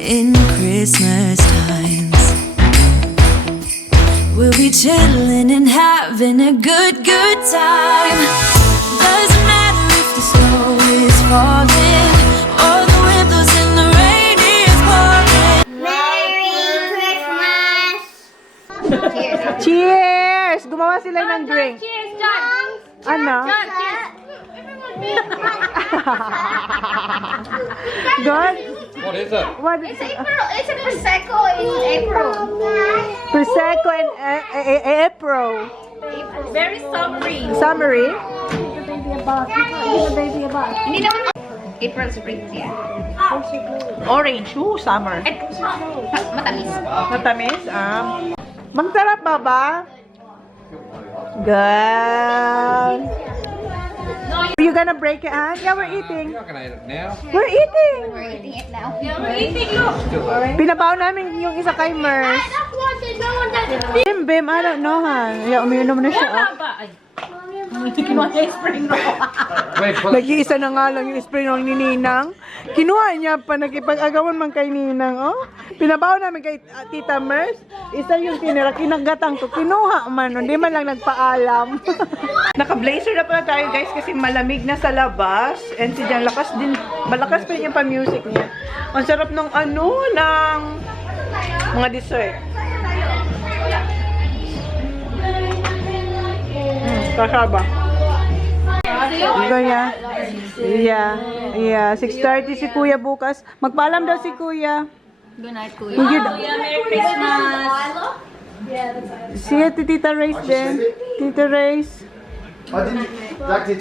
in Christmas times. We'll be chilling and having a good time. Doesn't matter if the snow is falling or the wind blows and the rain is pouring. Merry Christmas! Cheers! Cheers! Gumawa sila ng drink. Cheers, John! Ano? John, cheers! Good? What is it? What? It's April. It's a Prosecco in April. Prosecco and April. Very summery. Summary? Hindi naman April Spring, yeah. Orange. Ooh, summer. Matamis. Matamis? Magtarap ba? Good. Are you gonna break it, huh? Yeah, we're eating. You're not gonna eat it now. We're eating. We're eating it now. Yeah, we're eating, look. Pinabaw namin yung isa kay Mers. Bim, I don't know, ha? Yeah, umiinom na siya. Wait, Nag-iisa na nga lang yung spray ng Ninang. Kinuha niya pa, nakipag-agawan man kay Ninang, oh. Pinabaw namin kay Tita Mers. Isa yung tinira, kinagatang to. Kinuha man, hindi man lang nagpaalam. Naka-blazer na pala tayo, guys, kasi malamig na sa labas. And si Jan, malakas pa rin yung pa-music niya. Ang sarap ng ng mga dessert. Kasaba. Kaya, yeah. 6:30 si Kuya bukas. Magpaalam daw si Kuya. Good night, Kuya. Merry Christmas. Siya, Tita Race din. Tita Race. Did you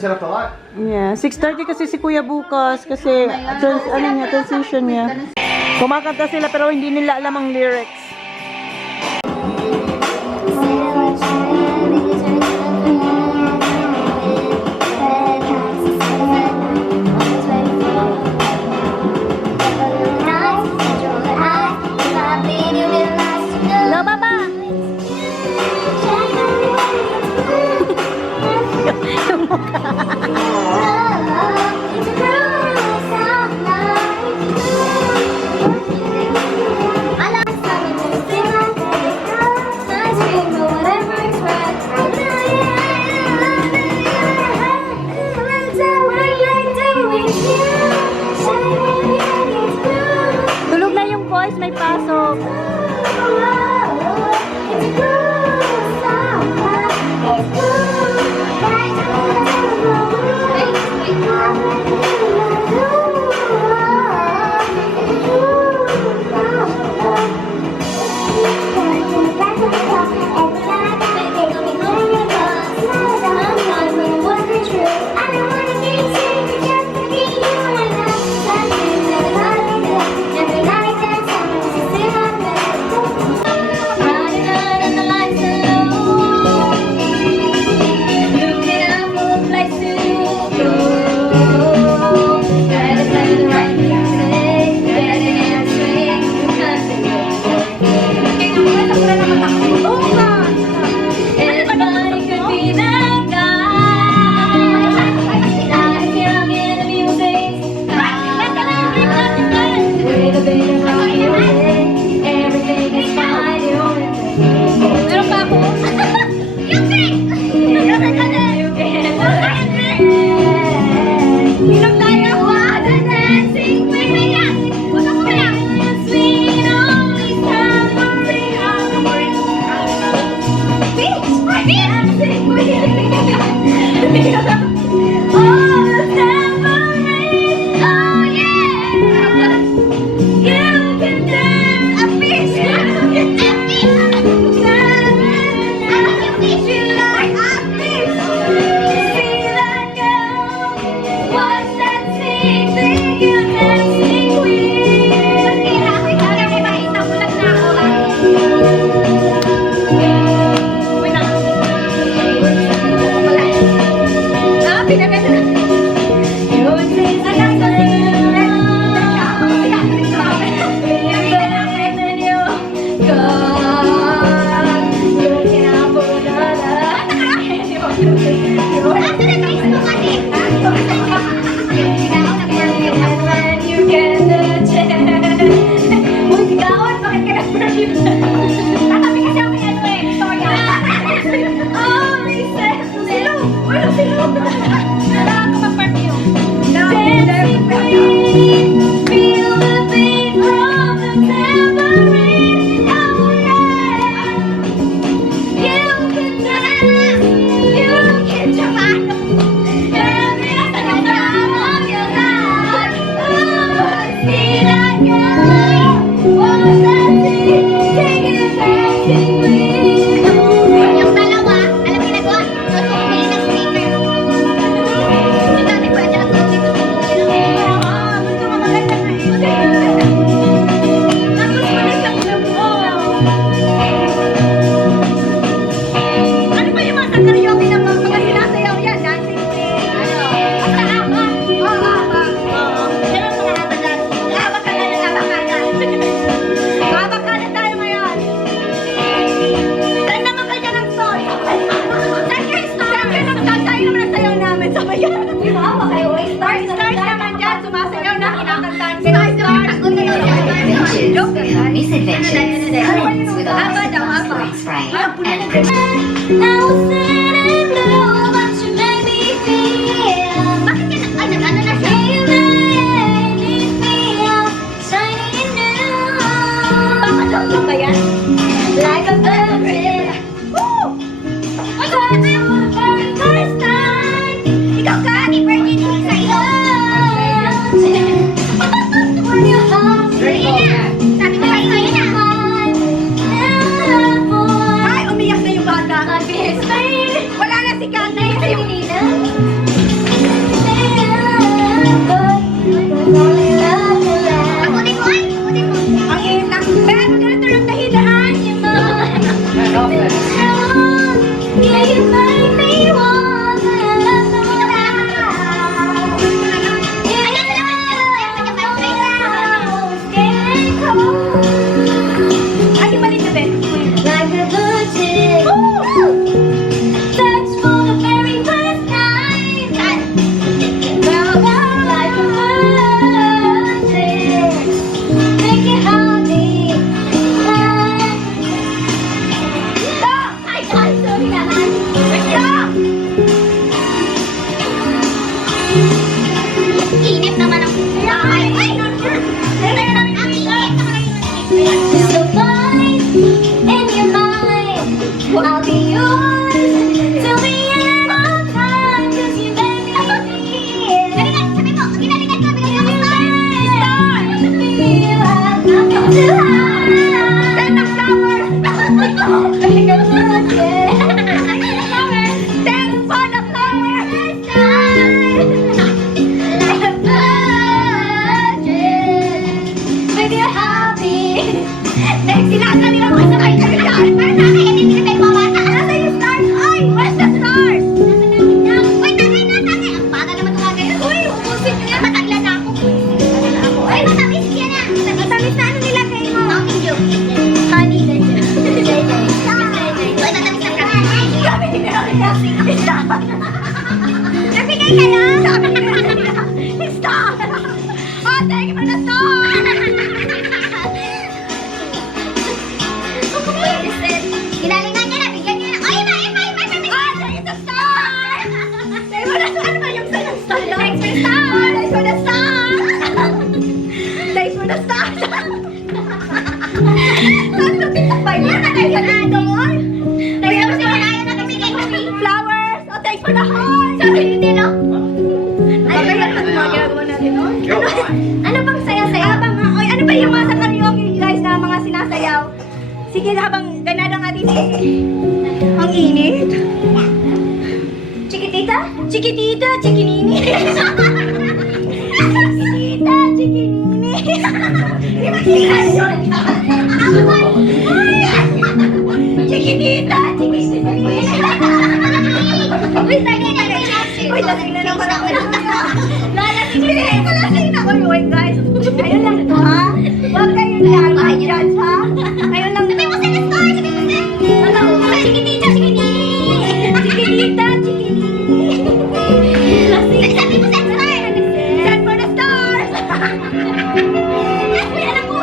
turn off the light? Yeah, 6:30 kasi si Kuya bukas kasi transition niya. Kumakanta sila pero hindi nila alam ang lyrics. Tulog na yung voice, may pasok. init naman ang bahay. Ay! Ang init! So fine in your mind, I'll be yours till the end of time, 'cause you made me feel. Sabi mo, ginalikan ka, bigyan mo star. Feel I've come too high. Send the flowers. Bigyan mo again. Send for the flowers. Like a virgin, with your happy. Next, sinasa nila mo sa kayo sa stars. Para sa akin, hindi kita yung mamata. Nasa yung stars? Ay, where's the stars? Uy, tagay na, tagay. Ang bagal naman tumagay. Uy, ubusin niya. Mataglan na ako. Ay, matamis yan na. Matamis na ano nilagay mo? Mountain Dew. Honey. Uy, matamis na kami. Sabi ni Karaoke kasi stop. Nagbigay ka na? Sabi ni Karaoke. Stop. Oh, thank you for the song. Ginalingan niya na, bigyan niya na. Ay, may! There is a star! Say mo na, ano ba yung sa star? Thanks for the star! Thanks for the star! Thanks for the star! Saan ba pinapay niya? Tagay ka na doon? Tagay mo siya na ayaw na kamigay mo. Flowers! Oh, thanks for the heart! Sabi hindi, no? Ano ba yan? Ano ginagawa natin, no? Ano bang saya-saya? Ano ba yung mga sa karaoke, guys, na mga sinasayaw? Sige, habang ganadang ating ang init. Chiquitita? Chiquitita, chiquinini. Chiquitita, chiquinini. Di ba yun? Chiquitita, chiquinini. Uy, tagay na. Uy, lasing na naman ako. Lalasing na ako. Uy, guys. Ayun lang, ha? Huwag kayong lang. Judge, ha? Ayun lang. Sabi mo sa store. Sabi mo sa... Ano? Chiquitita, chiquinini. Chiquitita, chiquinini. Lasing. Sabi mo sa store. Send for the stars. Uy, alam mo.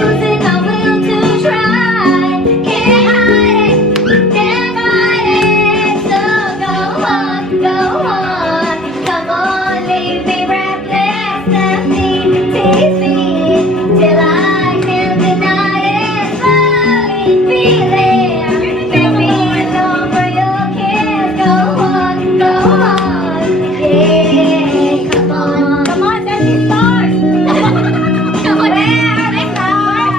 losing my will to try. Can't hide it, can't fight it. So go on, go on. Come on, leave me breathless. Let me tease me till I can't deny it. Slowly feeling, make me long for your kiss. Go on, go on. Yeah, come on. Come on, that's the stars. Come on, where are the stars?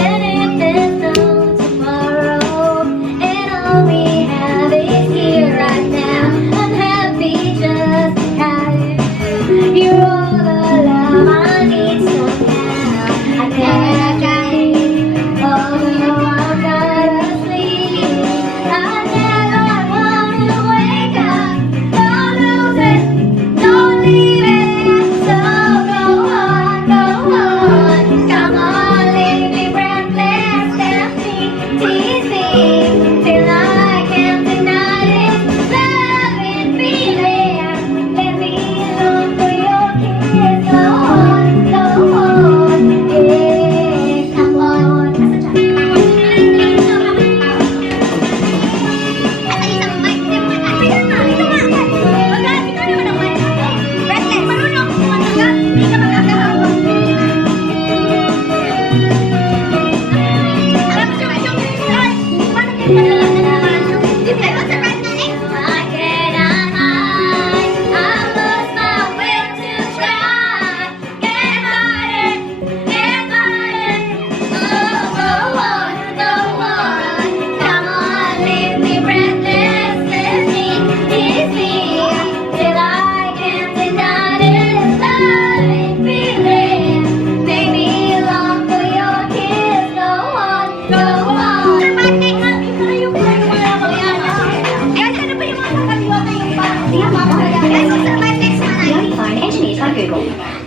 And if there's no tomorrow, and all we have is here right now, I'm happy just to have you. You're all the love I need so now. I can't dream, although I'm not asleep. I never want to wake up. Don't lose it, don't leave it. So go on, go on. Come on, leave me breathless. Let me tease me till I can't deny it. Love and feeling, let me long for your kiss. Go on, go on. Yeah, come on.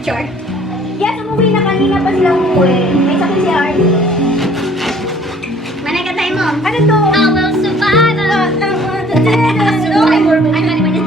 Sure. Yes, umuwi na kanina pa sila umuwi. May sakit si Arnie. Manay ka tayo, Mom. Ano to? I will survive. I'm money.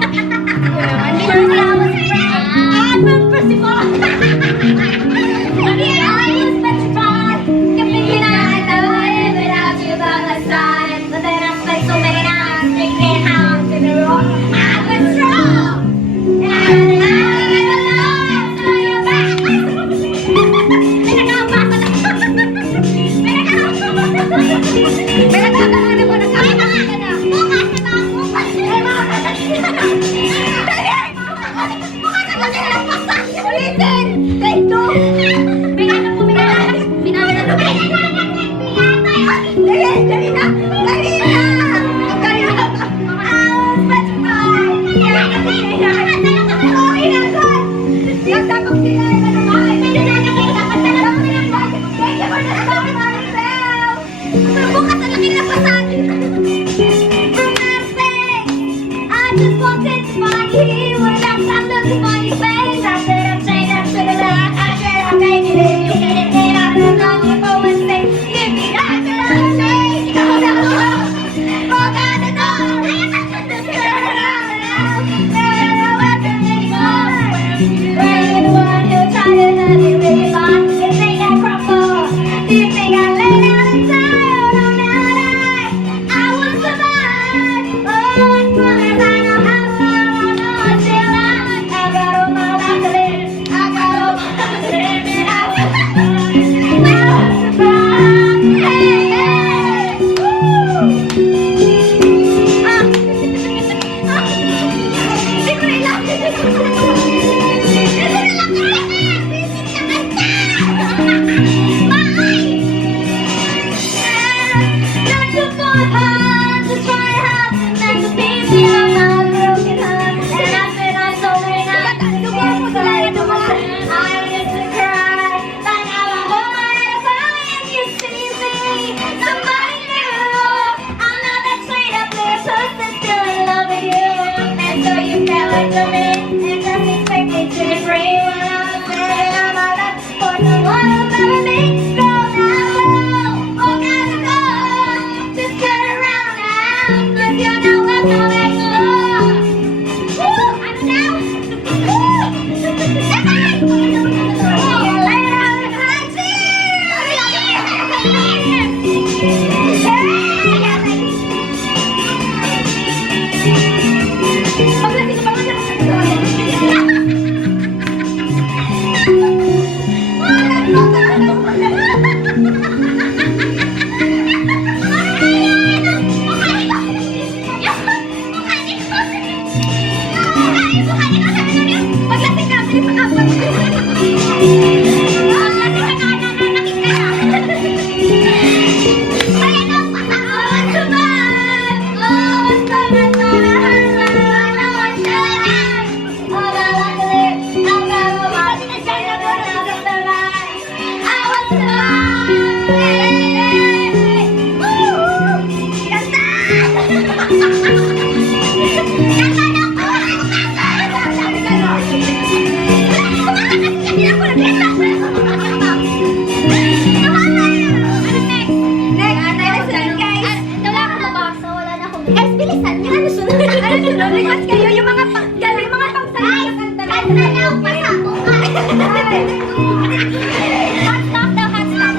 stop daw, hot stop.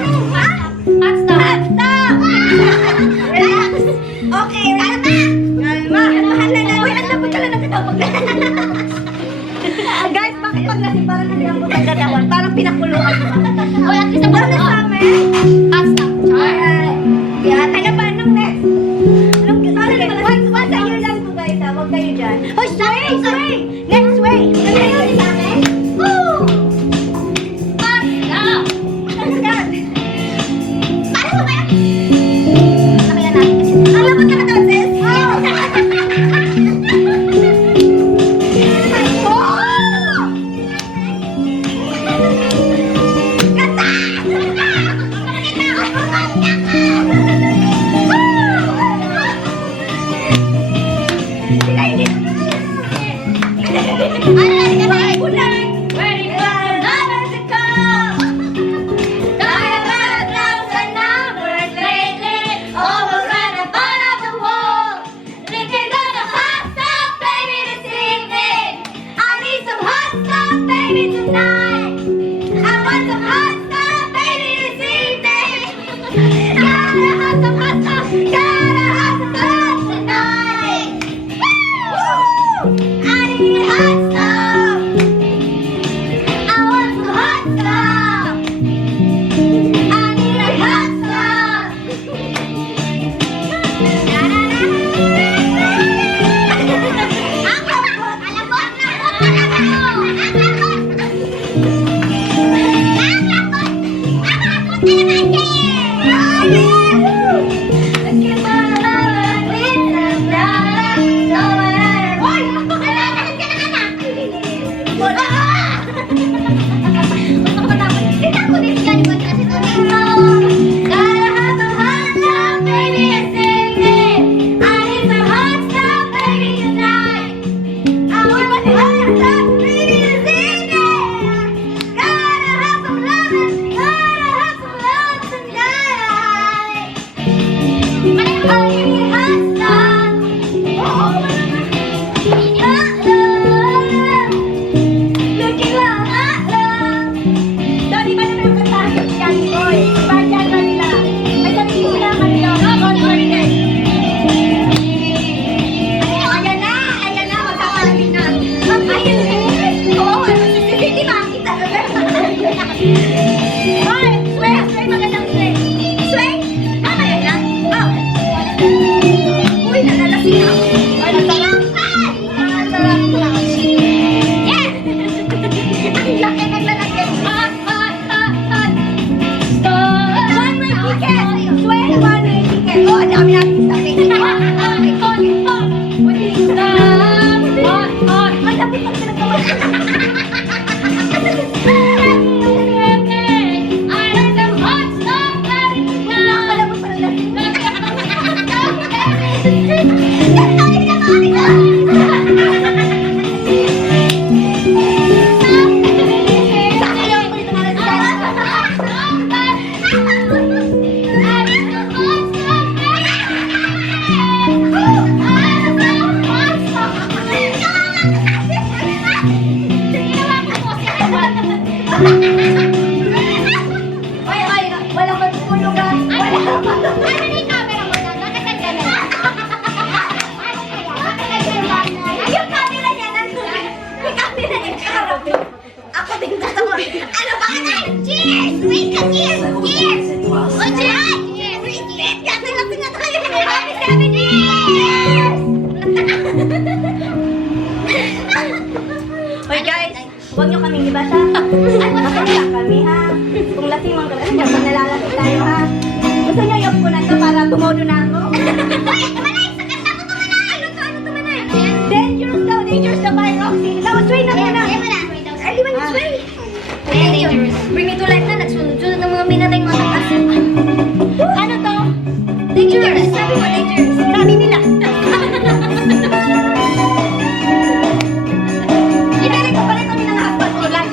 Hot stop. Hot stop. Relax. Okay, kalma. Kalma. Kalmahan lang natin. Uy, ang lapit ka lang nagkatawag na. Guys, bakit pag lasing parang nagkatawag ang katawan? Parang pinakuluan. Uy, at least ang parang nasabi. Hot stop. Yan, ano ba? Anong next? Once a year lang to guys, ha? Huwag kayo dyan. Oh, sway! Sway! Next sway! Nagkayo din sa amin? Woo! Hot stop! Ano ka? Paano mo kaya? Lakayan natin kasi. Ang labot na katawan, sis! Oh! Ganda! Hoy guys, huwag nyo kaming ibasa. Masaya kami ha. Kung lasing mga kami, dapat nalalapit tayo ha. Gusto nyo yung ko na to para tumodo na ako? Hoy, tumanay! Sa kanta ko tumanay! Ano to? Ano tumanay? Dangerous daw, dangerous daw by Roxy. Now, sway na muna. Early man yung sway. Pwede yun. Bring me to life na. Nagsunod-sunod ng mga minatay mga takas. Ano to? Dangerous. Sabi mo, dangerous. Sabi nila. Inari ko pa rin kami ng husband ko. Like,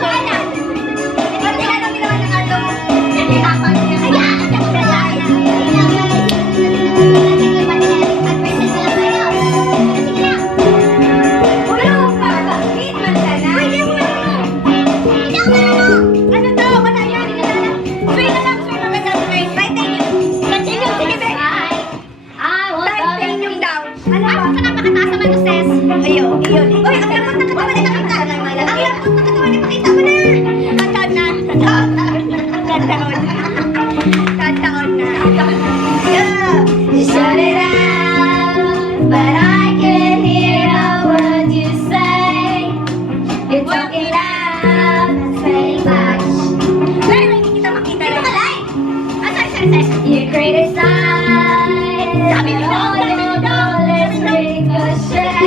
You shut it out, but I can hear a word you say. You're talking loud, not saying much. You criticize, but all your dollars ricochet.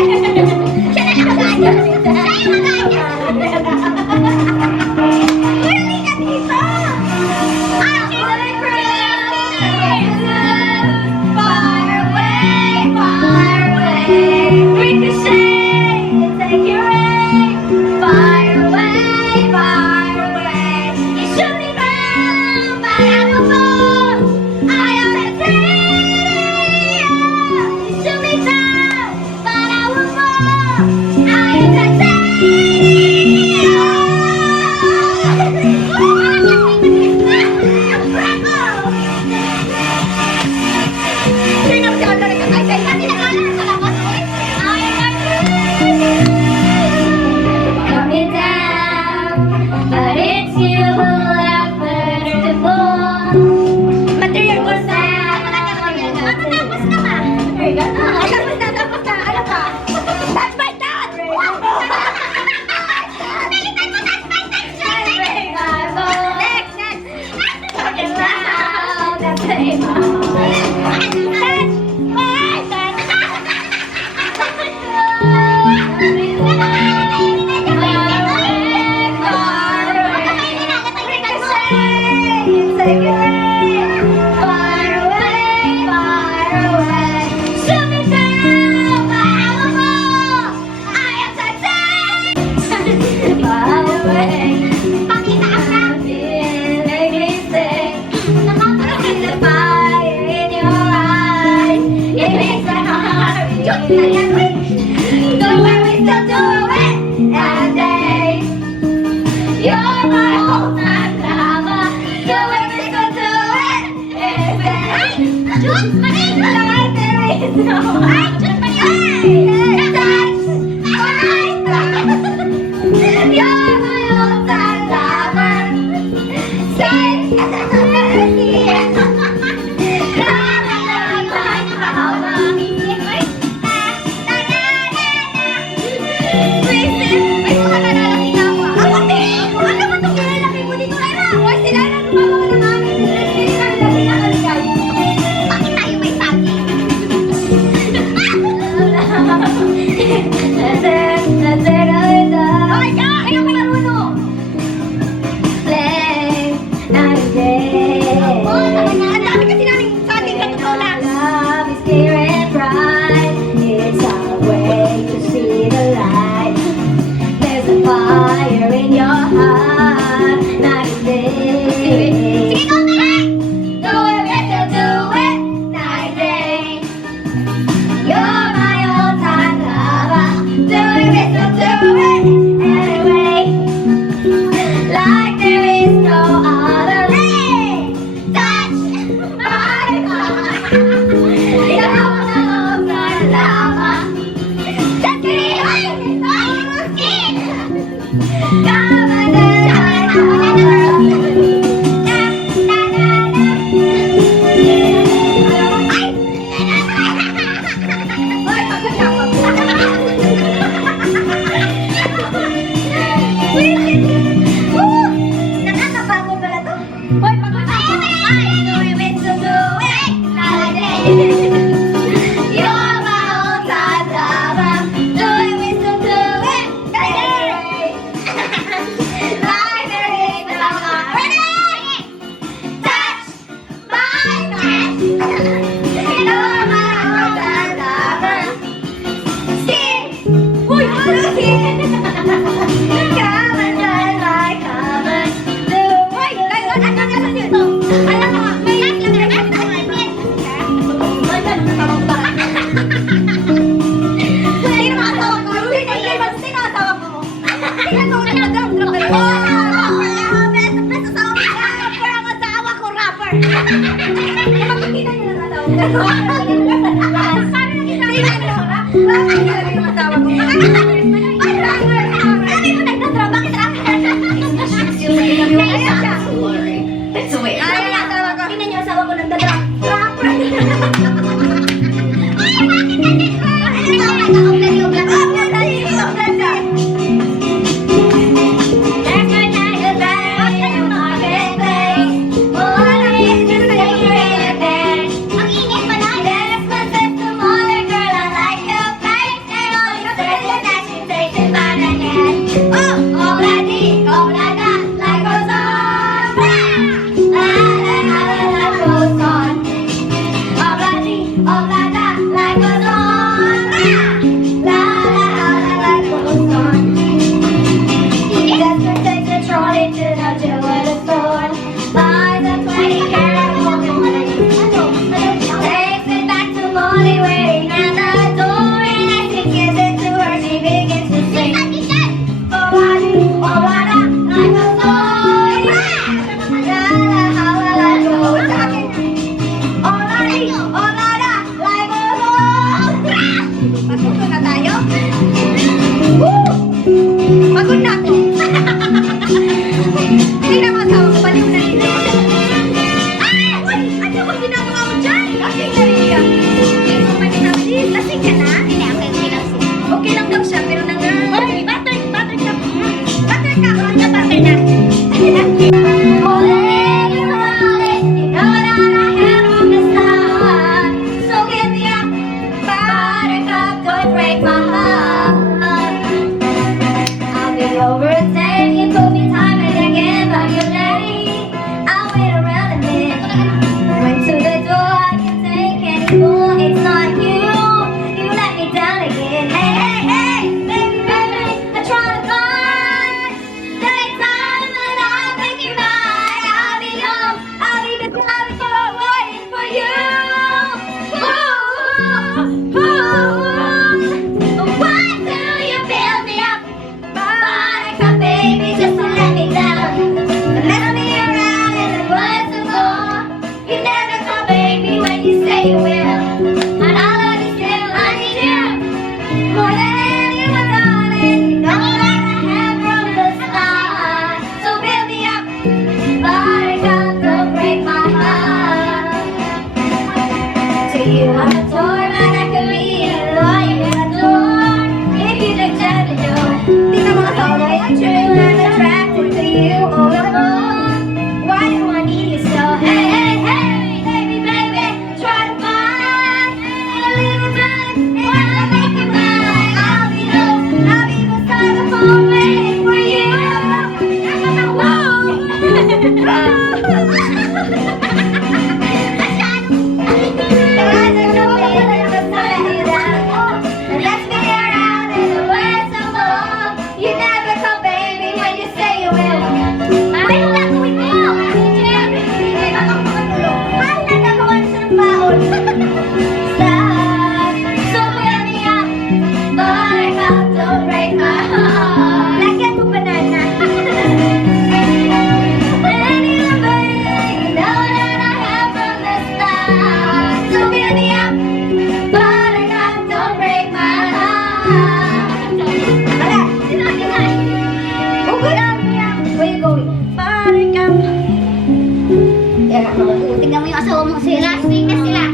mo sila. Sing na sila.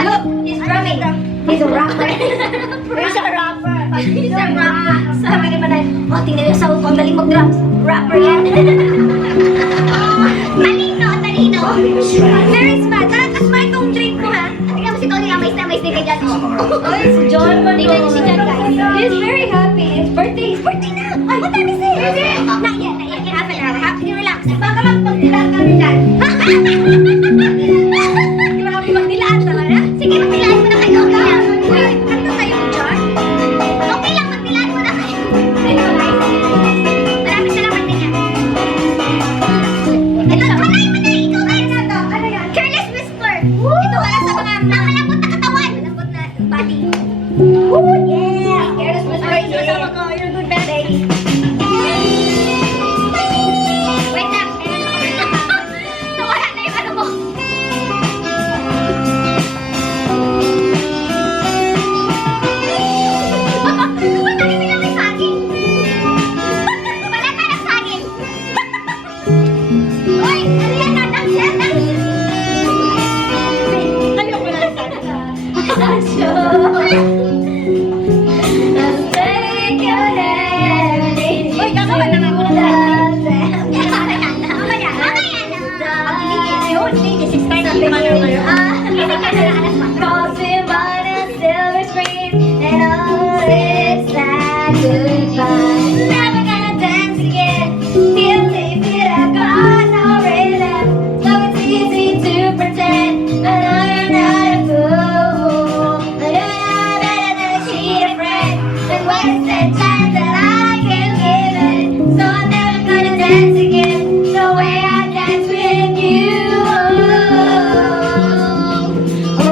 Look, he's drumming. He's a rapper. He's a rapper. He's a rapper. Sabi ni Manay, tingnan yung sahod ko, ang galing mag-drums. Rapper yan. Talino. Very smart. Smart tong drink ko, ha? Tingnan mo si Tony, amazed na amazed din ka dyan. Oh, it's John. Tingnan niyo si John, guys. He's very happy. It's birthday. It's birthday na. Ay, what time is it? Not yet. Half an hour. Have to relax. Baka magpagdilaan kami dyan. Grabe, magdilaan talaga. Sige, magdilaan mo na kayo. Wait, kanto tayo mo, John? Okay lang, magdilaan mo na kayo. Ayun, guys. Malapit na naman din yan. Ito, malay mo na. Ikaw, guys. Ano yan? Careless whisper. Ito, wala sa mga malambot na katawan. Malambot na body. Ooh, yeah. Careless whisper. Kasama ko. You're good, baby. Wait lang. Nawala na yung ano mo. Ba't lagi mo lang may saging? Wala ka ng saging. Uy, ano yan? Dance yan, dance. Ayoko na ng saging. Let's take your hand. Uy, kakawan na nga ako ng mamaya na. Yun, this is time. Crossing by the silver screen and all this sad goodbye. Never gonna dance again. Feel if it have got no rhythm. So it's easy to pretend, but I'm not a fool. But I'm better than a cheated friend. And wasted time that I can't give it. So I'm never gonna dance again the way I dance with you. Oh,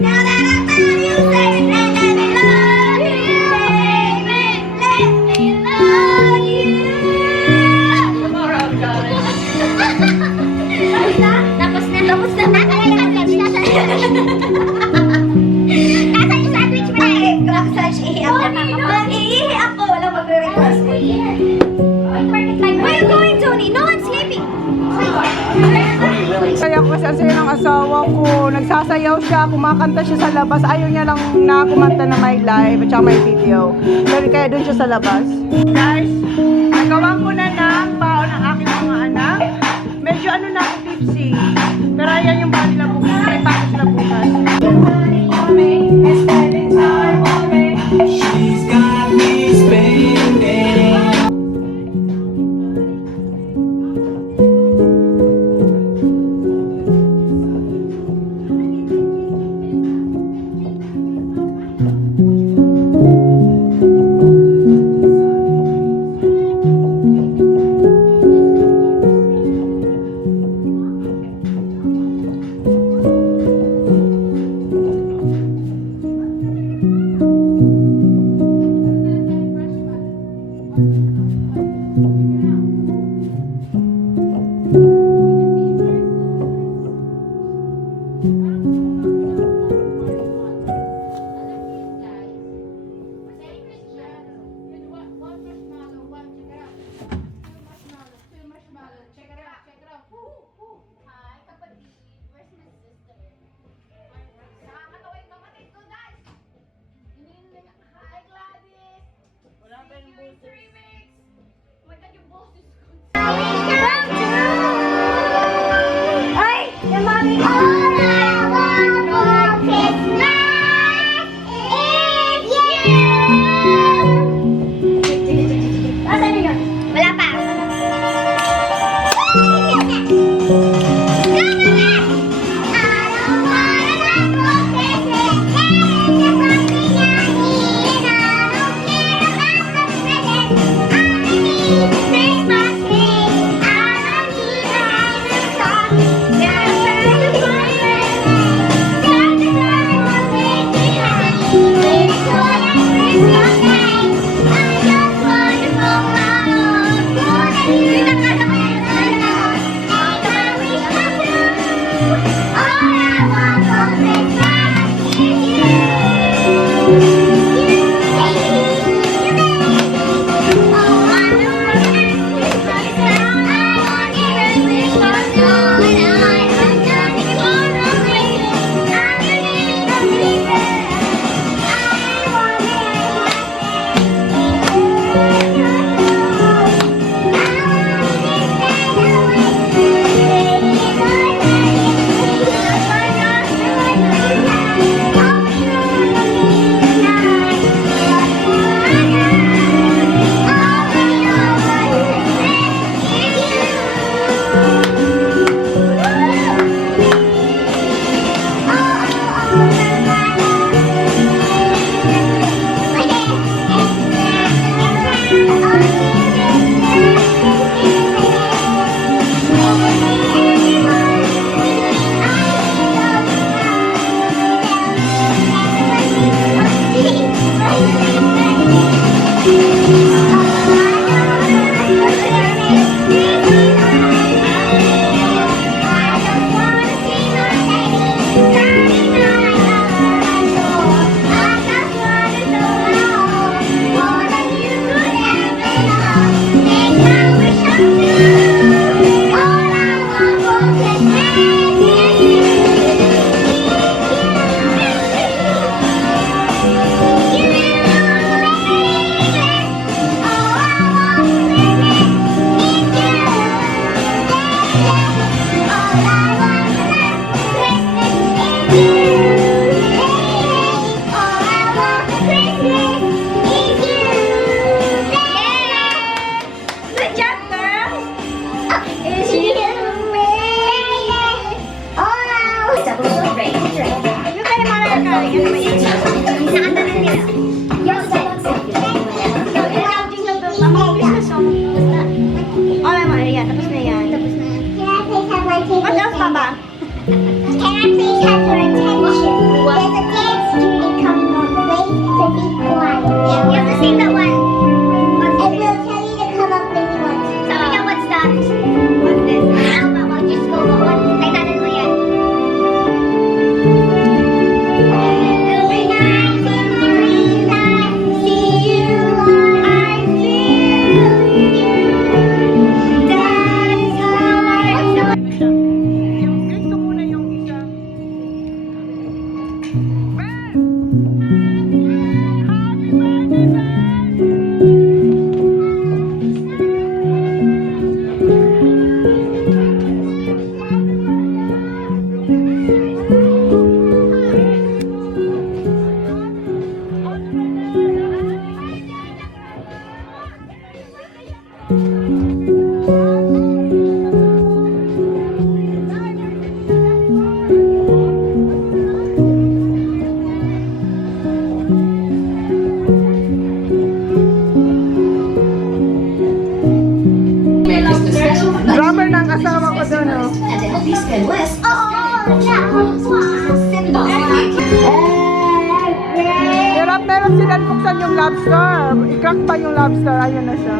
Now that I found you, say it, let me love you, baby. Let me love you. Tapos na. Nasa yung sandwich mo na eh. Massage iiyak na iihi ako. Walang mag-request. Where are you going, Tony? No one's sleeping. Kaya ko kasi ang saya ng asawa ko. Nagsasayaw siya, kumakanta siya sa labas. Ayaw niya lang na kumanta na may live at saka may video. Pero kaya doon siya sa labas. Guys, nagawa ko na ng baon ng aking mga anak. Medyo ano na ako tipsy. Pero ayan yung baon nila bukas. May pasok sila bukas. She's got me spending. silang buksan yung lobster. I-crack pa yung lobster. Ayan na siya.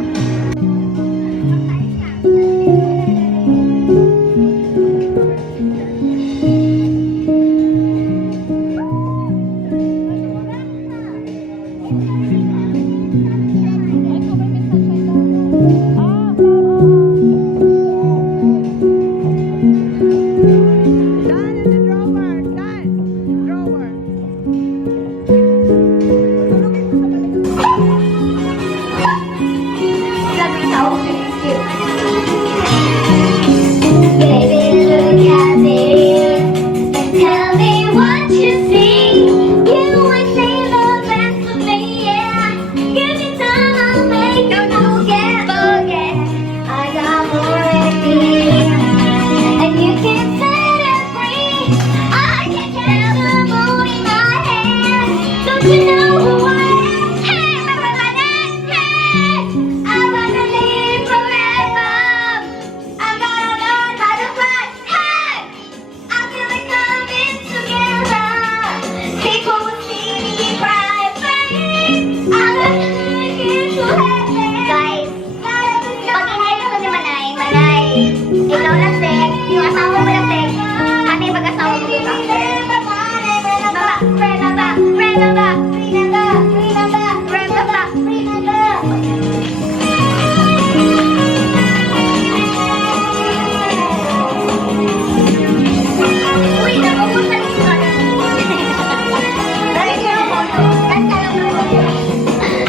Baby, look at me and tell me what you see. You would say the best of me, yeah. Give me time, I'll make you forget. I got more energy, and you can set it free. I can feel the moon in my hand. Don't you know who I am? Hey, remember my name? Hey, I wanna live forever. I gotta learn how to fly. Hey, I feel it coming together. People will see me cry, babe. I'm gonna get to heaven. Guys, pag inayin ko si Manay, ikaw lasing, yung asawa mo lasing, kami mag-asawa mo dito.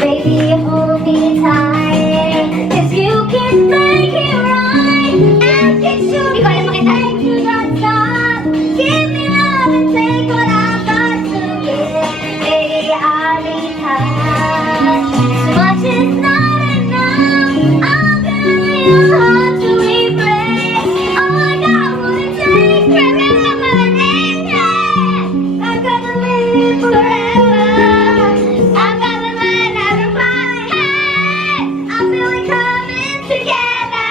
Baby, hold me tight, 'cause you can make it right. I'll get you back to the top. Give me love and take what I've got to give. Baby, I'll be tight. So much is not enough. I'll build your heart to replace. Oh, I got what it takes. Remember my name, yeah. I'm gonna live forever. I'm gonna learn how to fly. Hey, I feel it coming together.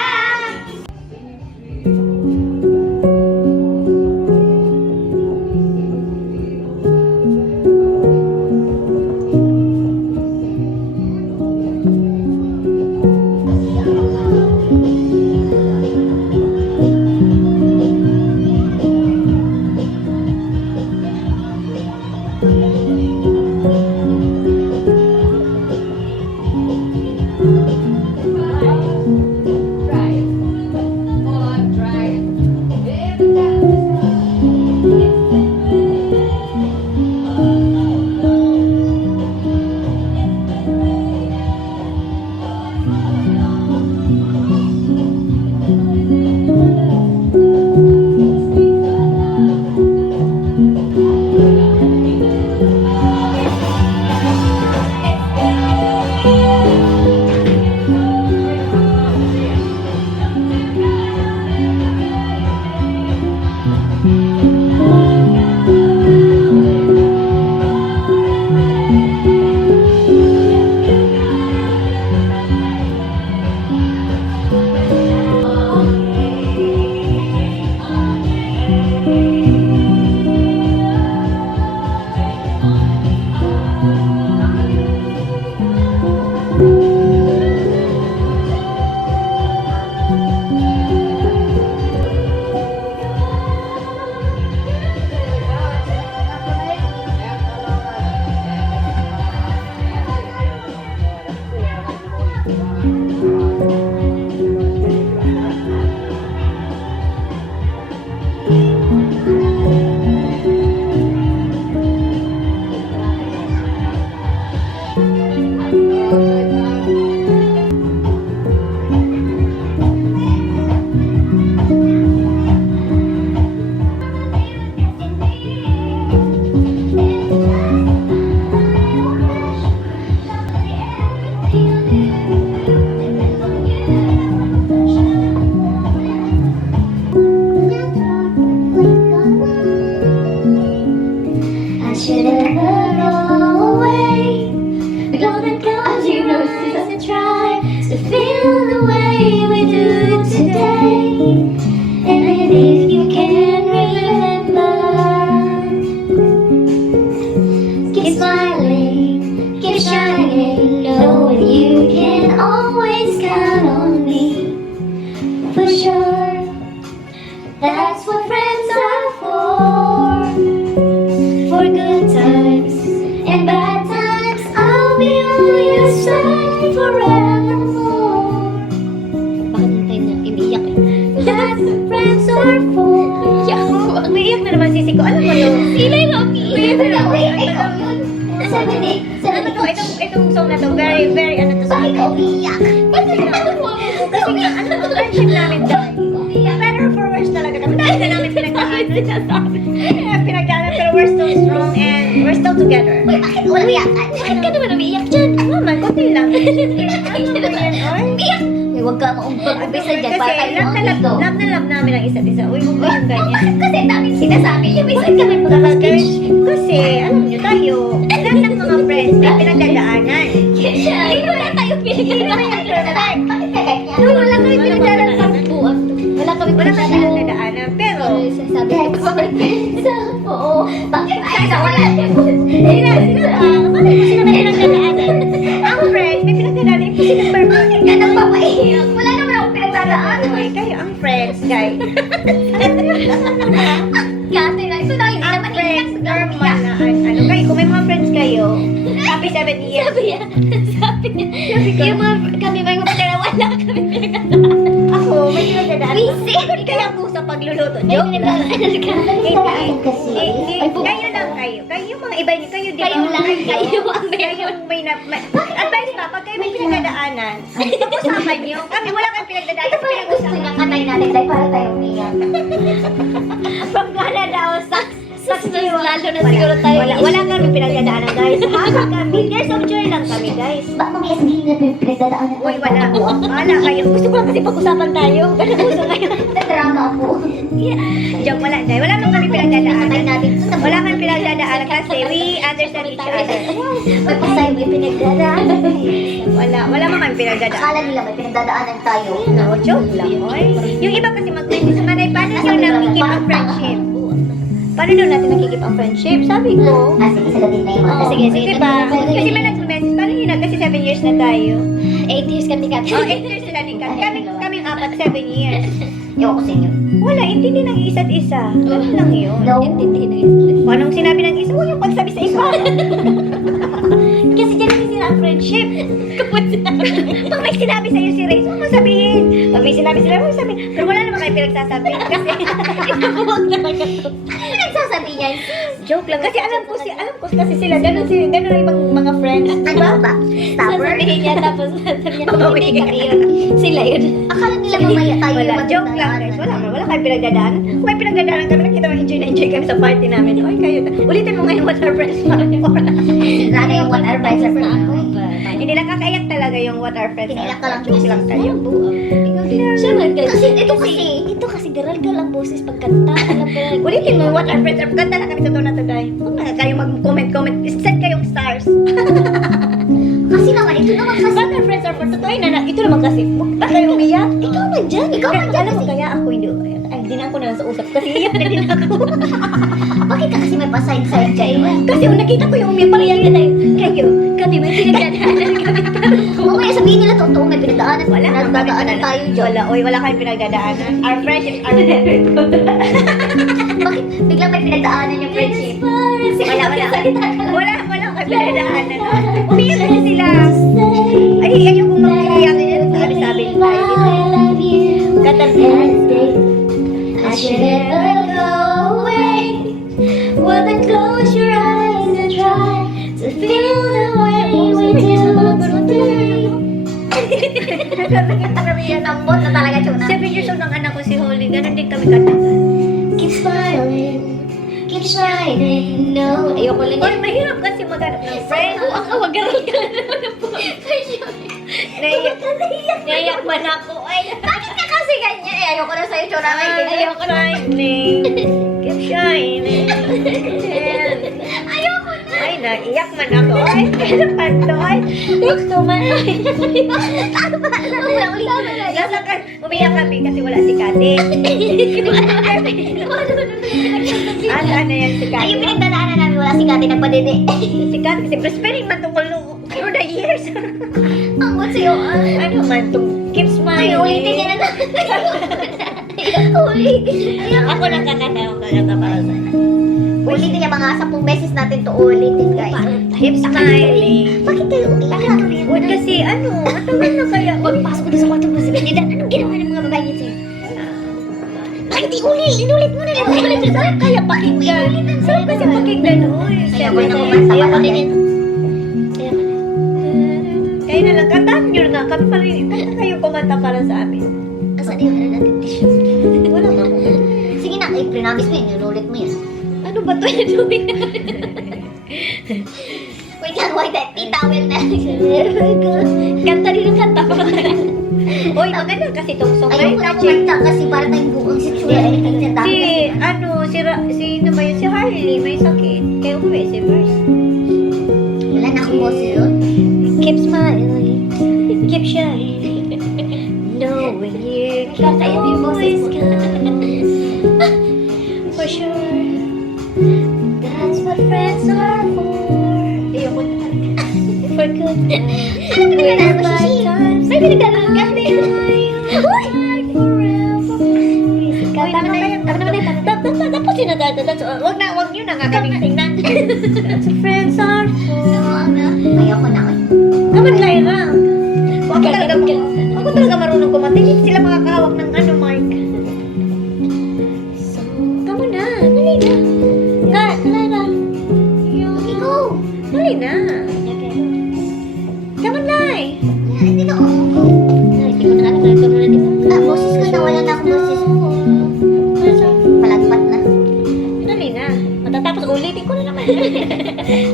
ikaw yun. 7 Itong song na to, very, very, ano to sa akin. Ikaw iyak. Kasi nga, ano to, friendship namin dahil. Better for worse talaga kami. Dahil na namin pinagdaanan, pero we're still strong and we're still together. Uy, bakit wala iyakan? Bakit ka naman umiiyak dyan? Naman, konti lang. Iyak! Uy, huwag ka maumpag-ubisa dyan para Kasi tayo love na love namin ang isa't isa. Uy, huwag ba yung ganyan? Kasi daming sinasabi niya, minsan kami magkaka-speech. Kasi, alam nyo tayo, lahat ng mga friends may pinagdadaanan. Hindi wala tayo pinagdadaanan. Bakit ka ganyan? Wala kami pinagdadaanan sa buwan. Wala kami Wala kang pinagdadaanan. pinagdadaanan, pero, Sabi ko, oo. Bakit tayo wala? sila, bakit mo sila may pinagdadaanan? Ang friends, may pinagdadaanan, imposible perfect. Bakit ka nagpapaiyak? Wala naman akong pinagdadaanan. Uy, kayo ang friends, guys. Kate lang. Ito na, hindi Ang naman iyak. friends, normal na, ano, kayo, kung may mga friends kayo, happy 7 years. Sabi niya, yung mga kami may mga pera, wala kami pinagdadaanan. Ako, may pinagdadaanan. Visit! Pagod kaya po sa pagluluto. May Joke lang. pinagdadaanan kasi. Kayo lang kayo. Kayo yung mga iba niyo, kayo di ba? Kayo lang, kayo ang Kayo may advice ba? Pag kayo may pinagdadaanan, pag-usapan niyo. Kami wala kang pinagdadaanan. Ito pala gusto niya katay natin dahil para tayo umiyak. Pag wala daw sa Lalo na siguro tayo. Wala kami pinagdadaanan, guys. Happy kami. Tears of joy lang kami, guys. Baka mamaya sabihin natin yung pinagdadaanan. Uy, wala. Wala kayo. Gusto ko lang kasi pag-usapan tayo. Ganun gusto ngayon. Drama po. Joke, wala, guys. Wala naman kami pinagdadaanan. Katay natin. Wala kami pinagdadaanan kasi we understand each other. May pasay, may pinagdadaanan. Wala man kami pinagdadaanan. Akala nila may pinagdadaanan tayo. No, joke lang, oy. Yung iba kasi mag-message sa kanay, paano daw nakikip ang friendship? Paano daw natin nakikip ang friendship? Sabi ko. Sige, sagutin na yung mga. Oh, sige, diba? Kasi may nag-message, paano yun? Kasi 7 years na tayo. 8 years kami kami. Oh, 8 years sila ni Kat. Kami apat, 7 years. Ewan ko sa inyo. Wala, intindi ng isa't isa. Ganun lang yun. No. Intindi na yun. Kung anong sinabi ng isa, huwag yung pagsabi sa iba. Kasi dyan kasi sila ang friendship. Pag may sinabi sa'yo si Ray, huwag mo sabihin. Pag may sinabi sila, huwag mo sabihin. Pero wala naman kayo pinagsasabi. Kasi, huwag talaga to. Ano nagsasabi niyan? Joke lang. Kasi alam ko kasi sila, ganun ang ibang mga friends. Ano ba? Stopper? Sasabihin niya, tapos sasabihin niya, hindi kami yun. Sila yun. Akala nila mamaya tayo Wala, yung joke lang guys. Wala kayong pinagdadaanan. Kung may pinagdadaanan kami, nakita mo, enjoy na enjoy kami sa party namin. Oy, kayo. Ulitin mo ngayon what our friends are. Lalo yung what our friends are for ako. Hindi nakakaiyak talaga yung what our friends are. Kiniyak ka lang. Joke lang tayo. Kasi Ito kasi garal-gal ang boses pagkanta. Ulitin mo what our friends are. Kanta na kami sa to na to guys. Huwag na kayo mag-comment. Send kayong stars. Kasi naman, ito naman kasi. What our friends are for totoo na. Ito naman kasi. Bakit kayo umiyak? Ikaw man dyan. Ikaw man dyan. Alam mo kaya ako hindi. Ay, di na ako na lang sa usap. Kasi iyak na din ako. Bakit ka kasi may pa-side-side dyan? Kasi nakita ko yung umiyak. Parang yan na kayo. Kami may pinagdadaanan kami. Mamaya sabihin nila totoo may pinagdaanan. Wala kang Nagdadaanan tayo dyan. Wala kayong pinagdadaanan. Our friendship are better. Bakit biglang may pinagdaanan yung friendship? Wala kayong pinagdaanan. Umiyak na sila. Ay, ayoko mag-iyak. Sabi tayo. Katabi. I should never go away. Well, then close your eyes and try to feel the way we do today. Tambot na talaga, Chona. 7 years old ng anak ko si Holly. Ganon din kami katagal. Keep smiling, keep shining. No, ayoko lang Oy, mahirap kasi maghanap ng friend. Ako, magaral ka na naman po. Naiyak man ako. Ay, Bakit ka kasi ganyan? Eh, ayoko na sa'yo, Chona. ayoko shining. Keep shining. Ayoko na. Ay, naiyak man ako. Ay, ano pa to? Ay, gusto man. Umiyak kami kasi wala si Kate. Ano yan si Ay, Kate? yung pinagdadaanan namin wala si Kate nagpadede. Si Kate kasi breastfeeding man tungkol through the years. Ang good sa'yo. Ano man to? Keep Ay, smiling. ulitin niya na lang. Ulitin. Ako lang kakatawa ka lang para sa. Ulitin niya mga 10 beses natin to ulitin, guys. Keep smiling. Bakit kayo umiyak? Wait, kasi ano? Matagal na kaya. Pagpasok ko doon sa kwarto mo, sabihin nila, anong ginawa ng mga babae niya sa'yo? Ay, hindi Inulit mo na lang. Sarap kaya pakinggan. Sarap kasi pakinggan. Uy, Ayoko na kumanta Ayoko para din. din. Kayo na lang. Kantahan nyo na. Kami pa rin. Kanta kayo kumanta para sa amin. Asan yung ano natin tissue? Wala ba ako? Sige na, eh, prinamis mo yun. Inulit mo yan. Ano ba ito yung doing? Wait lang, wait. Titawel na. Kanta rin ang kanta pa. Uy, maganda kasi itong song. Ayoko na kumanta kasi para tayong buong si Chona. Sino ba yun? Si Harley, may sakit. Kaya umuwi si Verse. Wala na akong boses doon. Keep smiling, keep shining, knowing you can Kaya yung boses always mo. come. For sure, that's what friends are for. Ayoko na. For good. Ano pinagdadaan mo siya? May pinagdadaan ka. Uy! Tapos yun na. Wag nyo na nga kaming tingnan. That's what friends are for. Ayoko na. Naman, Lyra. Ako talaga marunong kumanta. Hindi sila makakahawak ng mic. So, tama na. Dali na. Lyra. Ikaw. Dali na. Tama na eh. Hindi na ako. Hindi ko na alam na ito na dito. Boses ko na. Wala na akong boses. Palagpat na. Dali na. Matatapos ulitin ko na naman.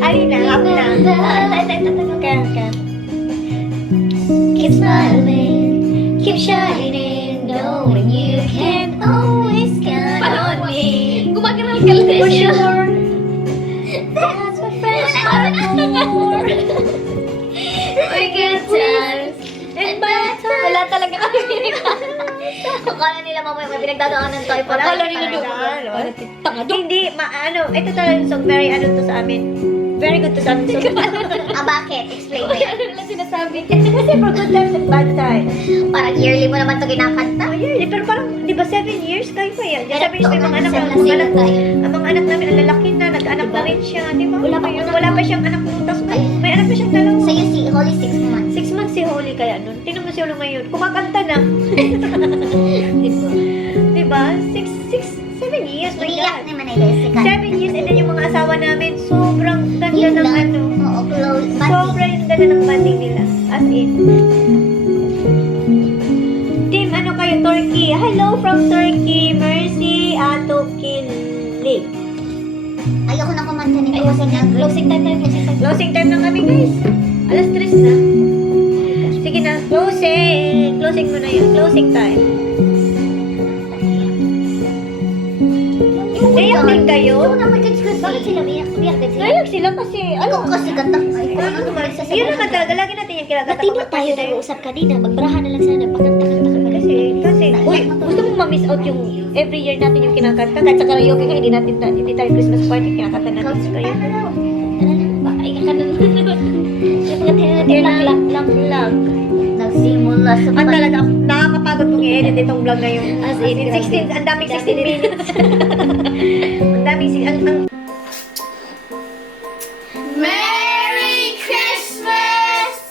Ali na. Ako na. Kaya. Keep smiling, keep shining, knowing you can always count on me. Gumagaral ka lang. For sure. That's what friends are for. We get times and bad times. Wala talaga kami. Akala nila mamaya may pinagdadaanan tayo para. Akala nila doon. Hindi, ito talaga yung song, very to sa amin. Very good to sa amin. Bakit? Explain mo yan. Ano sinasabi? Kasi for good times and bad times. Parang yearly mo naman ito kinakanta. Pero parang, di ba 7 years? Kayo pa yan. 7 years may mga anak. Seven na sila tayo. Ang mga anak namin, ang lalaki na, nag-anak na rin siya. Di ba? Wala pa siyang anak noon. Tapos may anak pa siyang dalawa. Sa'yo si Holly 6 months. 6 months si Holly kaya nun. Tingnan mo si Holly ngayon. Kumakanta na. Di ba? 7 years. My Iniyak God. naman ay guys. 7 years and then yung mga asawa namin, sobrang ganda Yun ng lang. Oo, close. Sobrang ganda ng banding nila. As in. Team, ano kayo? Turkey. Hello from Turkey. Mercy Ato Kilig. Ayoko na kumanta ni Closing na. Closing time na. Closing time na kami, guys. Alas 3 na. Sige na. Closing. Closing mo na yun. Closing time. Iyak din kayo? Ito naman kids ko. Bakit sila biyak? Biyak din sila. Iyak sila kasi, Ikaw kasi ganda. Ay, ano naman Yun naman talaga. Lagi natin yung kinagata. Ba't di ba tayo nag-uusap kanina? Magbarahan na lang sana. Nagpakanta-kanta ka Kasi, uy, gusto mong ma-miss out yung every year natin yung kinakanta. Kahit sa karaoke nga, hindi tayo Christmas party, kinakanta natin sa karaoke. Ay, lang. Nagsimula sa Ang talaga, nakakapagod kong i-edit itong vlog na yung As in, 16, ang daming 16 minutes. Ang daming, ang